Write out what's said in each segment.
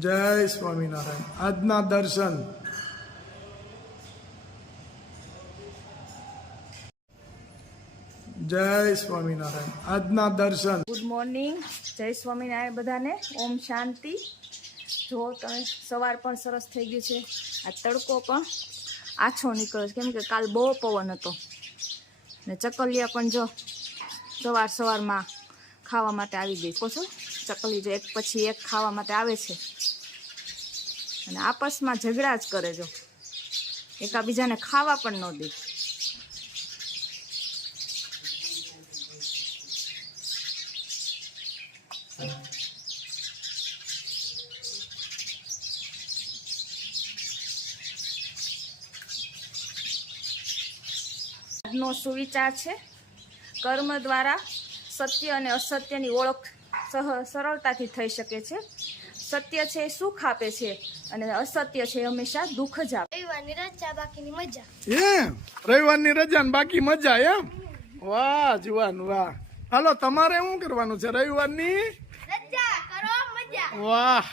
જય સ્વામિનારાયણ. આજના દર્શન. જય સ્વામિનારાયણ. આજના દર્શન. ગુડ મોર્નિંગ જય સ્વામિનારાયણ બધાને. ઓમ શાંતિ. જો તમે સવાર પણ સરસ થઈ ગયું છે. આ તડકો પણ આછો નીકળ્યો છે. કેમ કે કાલ બહુ પવન હતો. ને ચકલિયા પણ જો સવાર સવારમાં ખાવા માટે આવી ગઈ. કહો છો? ચકલી જો એક પછી એક ખાવા માટે આવે છે. અને આપસમાં ઝઘડા જ કરે જો. એકાબીજાને ખાવા પણ ન દે. નો સુવિચાર છે, કર્મ દ્વારા સત્ય અને અસત્યની ઓળખ સરળતાથી થઈ શકે છે. સત્ય છે એ સુખ આપે છે અને અસત્ય છે હંમેશા દુઃખ જ આપે. રવિવારની રજા બાકીની મજા. એમ? રવિવારની રજા ને બાકી મજા એમ? વાહ જુવાન વાહ. હાલો તમારે શું કરવાનું છે રવિવારની? રજા કરો મજા. વાહ.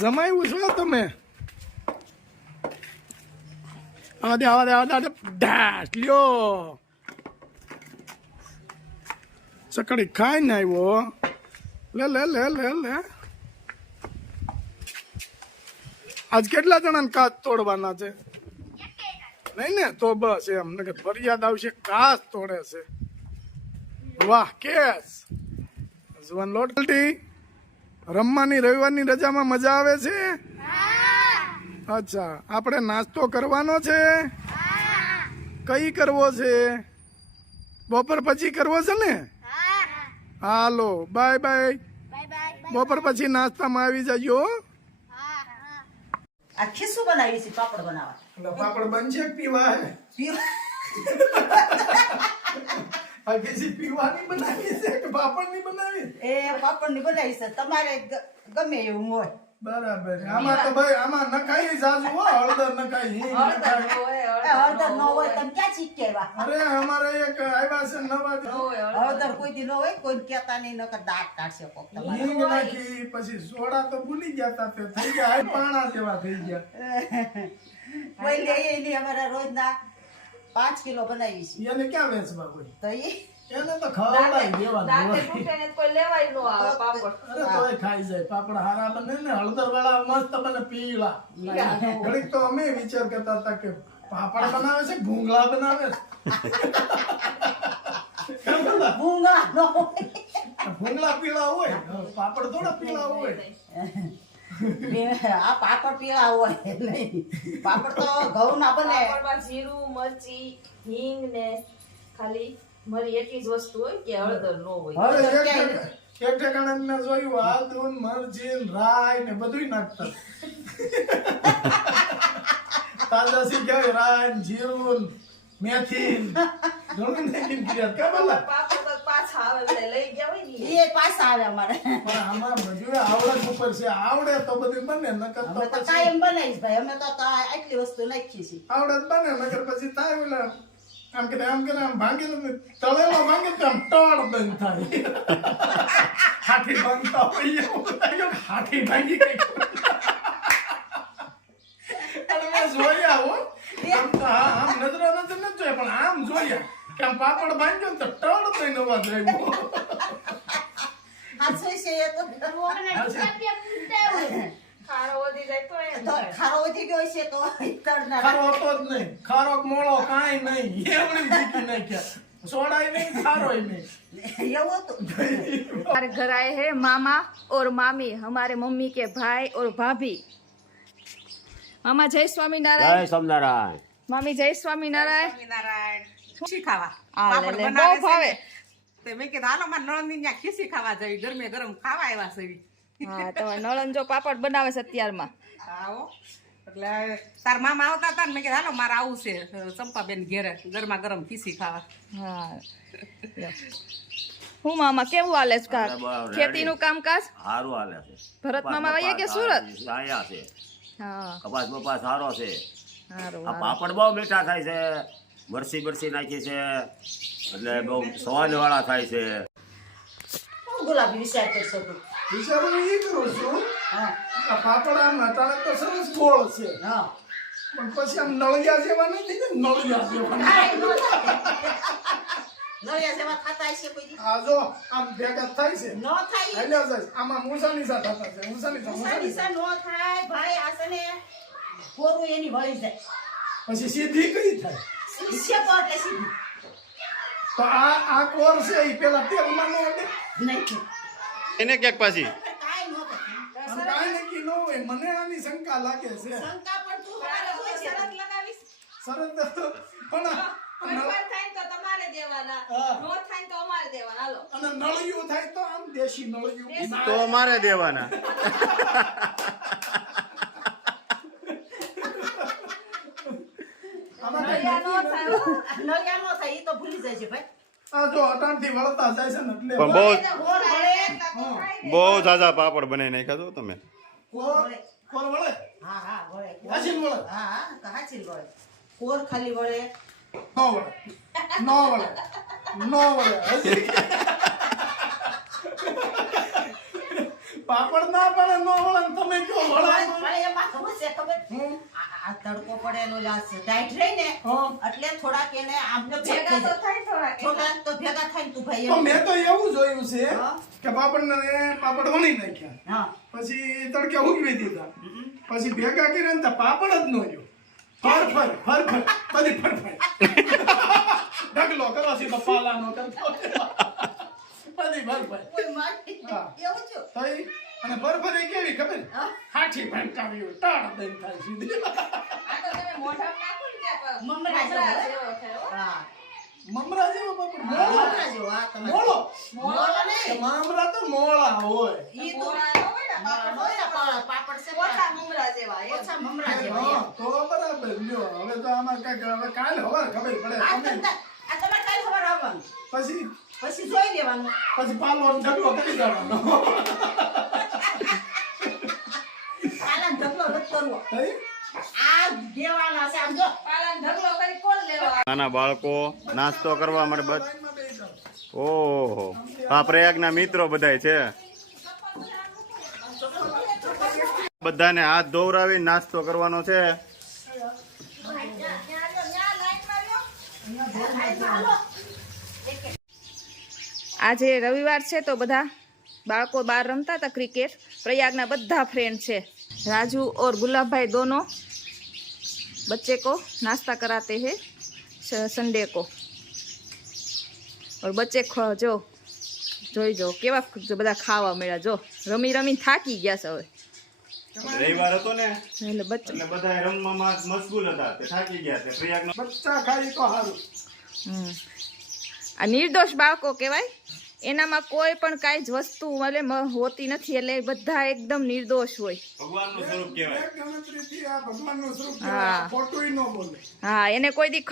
જમાયું છો તમે? આવા દે આવા દે આવા દે ઢાસ લ્યો. ચકડી ખાઈ ને આવ્યો. લે લે લે લે લે. આજ કેટલા જણાને કાચ તોડવાના છે? નહીં ને તો બસ એમ. કે ફરિયાદ આવશે કાચ તોડે છે. વાહ કેસ. જુવાન લોટલ્ટી રમવાની રવિવારની રજામાં મજા આવે છે? અચ્છા આપણે નાસ્તો કરવાનો છે? કઈ કરવો છે? બપોર પછી કરવો છે ને? હાલો બાય બાય. બપોર પછી નાસ્તામાં આવી જજો હો. આ ખીસું બનાવી છે પાપડ બનાવવા? પાપડ બનશે પીવા? હે આ કેસી પીવાની બનાવી છે કે બનાવી? એ પાપડની બનાવી છે. તમારે ગમે એવું હોય. બરાબર. આમાં તો ભાઈ આમાં નખાઈ જાજુ હો. હળદર નખાઈ હિંગ નખાઈ. હળદર ન હોય તમે ક્યાં શીખે એવા અરે અમારે એક આવ્યા છે નવા હળદર કોઈ દી ન હોય કોઈ કહેતા નહીં નકર દાંત કાઢશે કોક તમારે. હિંગ નાખી પછી સોડા તો ભૂલી ગયા તા તે થઈ ગયા પાણા જેવા થઈ ગયા. કોઈ લે એની અમારે રોજના પાંચ કિલો બનાવી છે. એને ક્યાં વેચવા કોઈ? તો ઈ એને તો ખવડાવી દેવાનું કોઈ લેવાય નો આવે પાપડ. અરે તોય ખાઈ જાય પાપડ હારા બને ને હળદર વાળા મસ્ત બને પીળા. ઘડીક તો અમે વિચાર કરતા હતા કે પાપડ બનાવે છે ભૂંગળા બનાવે છે. ભૂંગળા ન હોય ભૂંગળા પીળા હોય પાપડ થોડા પીળા હોય. આ પાપડ પીળા હોય નહીં. પાપડ તો ઘઉં ના બને. પાપડમાં જીરું મરચી હિંગ ને ખાલી મરી એટલી જ વસ્તુ હોય કે હળદર નો હોય. એક ઠેક- ઠેકાણે મેં જોયું આદુન ને રાય ને બધું નાખતા. તાજા સી કહેવાય રાઈ ને જીરું ને મેથી ને ઘણું નાખીને કર્યા? કે બોલા? પાછા આવે લઈ ગયા હોય ને એ. પાછા આવે અમારે. પણ આમાં બધું આવડત ઉપર છે. આવડે તો બધું બને નકર તો કાયમ બનાવીશ ભાઈ. અમે તો આટલી વસ્તુ નાખી છે. આવડત બને નકર પછી થાય ઓલા. આમ કે આમ કે આમ ભાંગી તળેલો ભાંગે તો આમ ટોળ બંધ થાય. હાથી બનતા હોય કે હાથી ભાંગી ગઈ અને મેં જોયા હો આમ તો હા આમ નજરો નજર નથી જોયા પણ આમ જોયા કે આમ પાપડ ભાંગ્યો ને તો ટળ થઈને અવાજ આવ્યો હાથસો છે એ તો ખારો વધી જાય તો એ તો ખારો વધી ગયો છે તો તરના ખારો હતો જ નહીં ખારો કે મોળો કાંઈ નહીં એવડી જીકી નાખ્યા સોડાય નહીં ખારોય નહીં એવું હતું हमारे घर आए हैं मामा और मामी हमारे मम्मी के भाई और भाभी मामा जय स्वामी नारायण જય સ્વામિનારાયણ મામી જય સ્વામી નારાયણ સ્વામિનારાયણ ખીસી તે મેં કીધું હાલો મારે નળંદી ત્યાં ખીસી ખાવા જવી ગરમે ગરમ ખાવા આવ્યા છે. હા તમે નળન જો પાપડ બનાવે છે અત્યારમાં. આવો. એટલે તાર મામા આવતા હતા ને મેં કીધું હાલો મારે આવું છે ચંપાબેન ઘેરે ગરમા ગરમ ખીસી ખાવા. હા હું મામા કેવું હાલે છે ખેતી નું ખેતીનું કામકાજ? સારું હાલે છે. ભરત મામા આવ્યા કે સુરત? આયા છે. હા. કપાસ બપાસ સારો છે. સારું આ પાપડ બહુ મીઠા થાય છે. મરસી બરસી નાખી છે. એટલે બહુ સ્વાદ વાળા થાય છે. ગુલાબી વિચાર કરશો વિચાર હું એ કરું છું? હા. આ પાપડ આમ અટાણે તો સરસ ગોળ છે. હા. પણ પછી આમ નળિયા જેવા નથી ને નળિયા જેવા. નળિયા જેવા થતા હશે કોઈ દી? જો આમ ભેગા થાય છે. ન થાય. જાય આમાં મૂસા નીસા થતા છે. મૂસા નીસા મૂસા નિશા ન થાય. ભાઈ આ ને કોરું એની વળી જાય. પછી સીધી કઈ થાય? શિષ્ય તો એટલે સીધી તો આ આ કોર છે એ પેલા તેલમાં નો અડે નહીં એને ક્યાંક પાછી? કાંઈ ન આમ નક્કી ન હોય. મને આની શંકા લાગે છે. શંકા પણ તું શરત લગાવીશ પણ થાય ને તો તમારે દેવાના. નો થાય તો અમારે દેવાના હાલો અને નળિયું થાય તો આમ દેશી નળિયું. તો અમારે દેવાના આમાં કઈ નળિયા નક્કી નો નથી. થાય હો. નળિયા ન થાય ઈ તો ભૂલી જાય છે ભાઈ. આ જો અટાણથી વળતા જાય છે ને એટલે પણ બહુ બહુ ઝાઝા પાપડ બનાવી નાખ્યા છો તમે. કોર વળે. કોર વળે? હા હા વળે. હાચી વળે? હા હા હાચી વળે. કોર ખાલી વળે. નો વળે. નો વળે. નો વળે. પાપડ ના પડે નો વળે તમે કયો વળે એમાં ખબર છે ખબર. આ તડકો પડેલો ટાઈટ રહી ને. એટલે થોડાક એને આમને ભેગા તો થાય થોડાક થોડાક તો ભેગા થાય તું ભાઈ તો મેં તો એવું જોયું છે કે પાપડ ને પાપડ વણી નાખ્યા. હા. પછી તડકે ઉગવી દીધા. પછી ભેગા કરીને તો પાપડ જ નો રહ્યો. ફર ફર ફર ફર. બધી ફર ફર. ઢગલો કરો છે પાલાનો કરતો બધી ફર ફર. એવું થયું થઈ અને ફર ફર કેવી ખબર? હાઠી હાથી હોય ટાળ દઈને થાય સીધી આ તો તમે મોઢામાં નાખો ને ત્યાં પર મમરા જેવો મમરા હોય. જેવો થાય હો. મમરા જેવો પાપડ મોળો મોળા જેવો, હા, તમારે. મોળો મોળો નહીં. મામરા તો મોળા હોય ઈ તો મોળા ન હોય ને, મોળા પાપડ હોય ને, પા- પાપડ છે ઓછા મમરા જેવા. ઓછા મમરા જેવા. તો બરાબર લ્યો હવે તો આમાં કંઈક હવે કાલ હવાર ખબર પડે આ તમે આ તમારે કાલે સવારે આવવાનું. પછી પછી જોઈ લેવાનું પછી પાલો ઢગલો કરી દેવાનો આના ઢગલો નથી કરવો થઈ? નાના બાળકો નાસ્તો કરવા માટે બસ. ઓહો આ પ્રયાગના મિત્રો બધાય છે. બધાને હાથ ધોવરાવી નાસ્તો કરવાનો છે. આજે રવિવાર છે તો બધા બાળકો બહાર રમતા હતા ક્રિકેટ. પ્રયાગના બધા ફ્રેન્ડ છે. રાજુ ઓર ગુલાબભાઈ દોનો बच्चे को नाश्ता कराते हैं संडे को और बच्चे ખ- જો જોઈ જો કેવા જો બધા ખાવા મળ્યા જો રમી રમી થાકી ગયા છે હવે રવિવાર હતો ને એટલે બચ્ચા એટલે બધા રમવામાં મશગુલ હતા તે થાકી ગયા છે પ્રયાગનો બચ્ચા ખાઈ તો સારું હમ. આ નિર્દોષ બાળકો કહેવાય એનામાં કોઈ પણ કાંઈ જ વસ્તુ એટલે હોતી નથી એટલે બધા એકદમ નિર્દોષ હોય. ભગવાનનું સ્વરૂપ કહેવાય. એક ગણતરીથી આ ભગવાનનું સ્વરૂપ હા. કહેવાય. ખોટુંય ન બોલે. હા એને કોઈ દી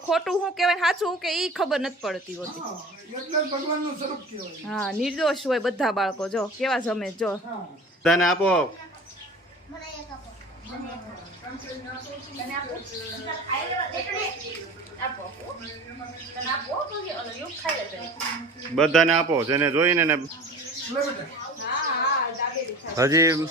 ખોટું શું કહેવાય સાચું શું કે એ ખબર નથી પડતી હોતી. હા, એટલે જ ભગવાનનું સ્વરૂપ કહેવાય. હા નિર્દોષ હોય બધા બાળકો જો કેવા જમે જો. આપો. મને એક આપો. બધાને આપો જેને જોઈને ને હજી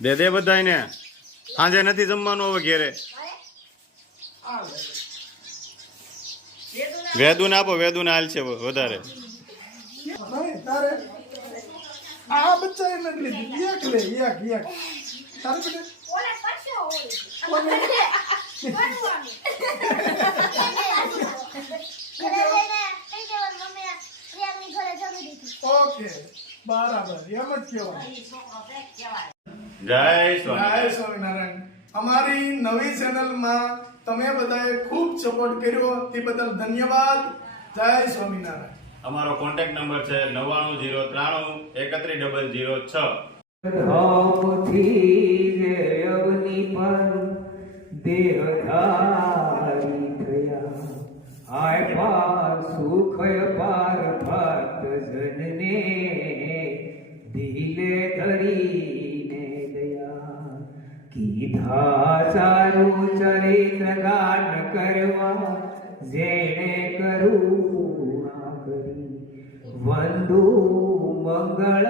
દે દે બધાને સાંજે નથી જમવાનું હવે ઘેરે. વેદુને આપો વેદુને હાલ છે વધારે. આ બચ્ચા એને લીધી. એક લે એક એક. તારે બેટા ઓલે જમી દીધું ઓકે બરાબર. એમ જ કહેવાય જય જય સ્વામિનારાયણ. અમારી નવી ચેનલમાં તમે બધાએ ખૂબ સપોર્ટ કર્યો. તે બદલ ધન્યવાદ. જય સ્વામિનારાયણ. અમારો કોન્ટેક્ટ નંબર છે નવ્વાણું જીરો ત્રાણું એકત્રીસ ડબલ જીરો છ. દેહ જે અવની પર દેહધારી થયા. આય પાર સુખ પાર ಮಗಳ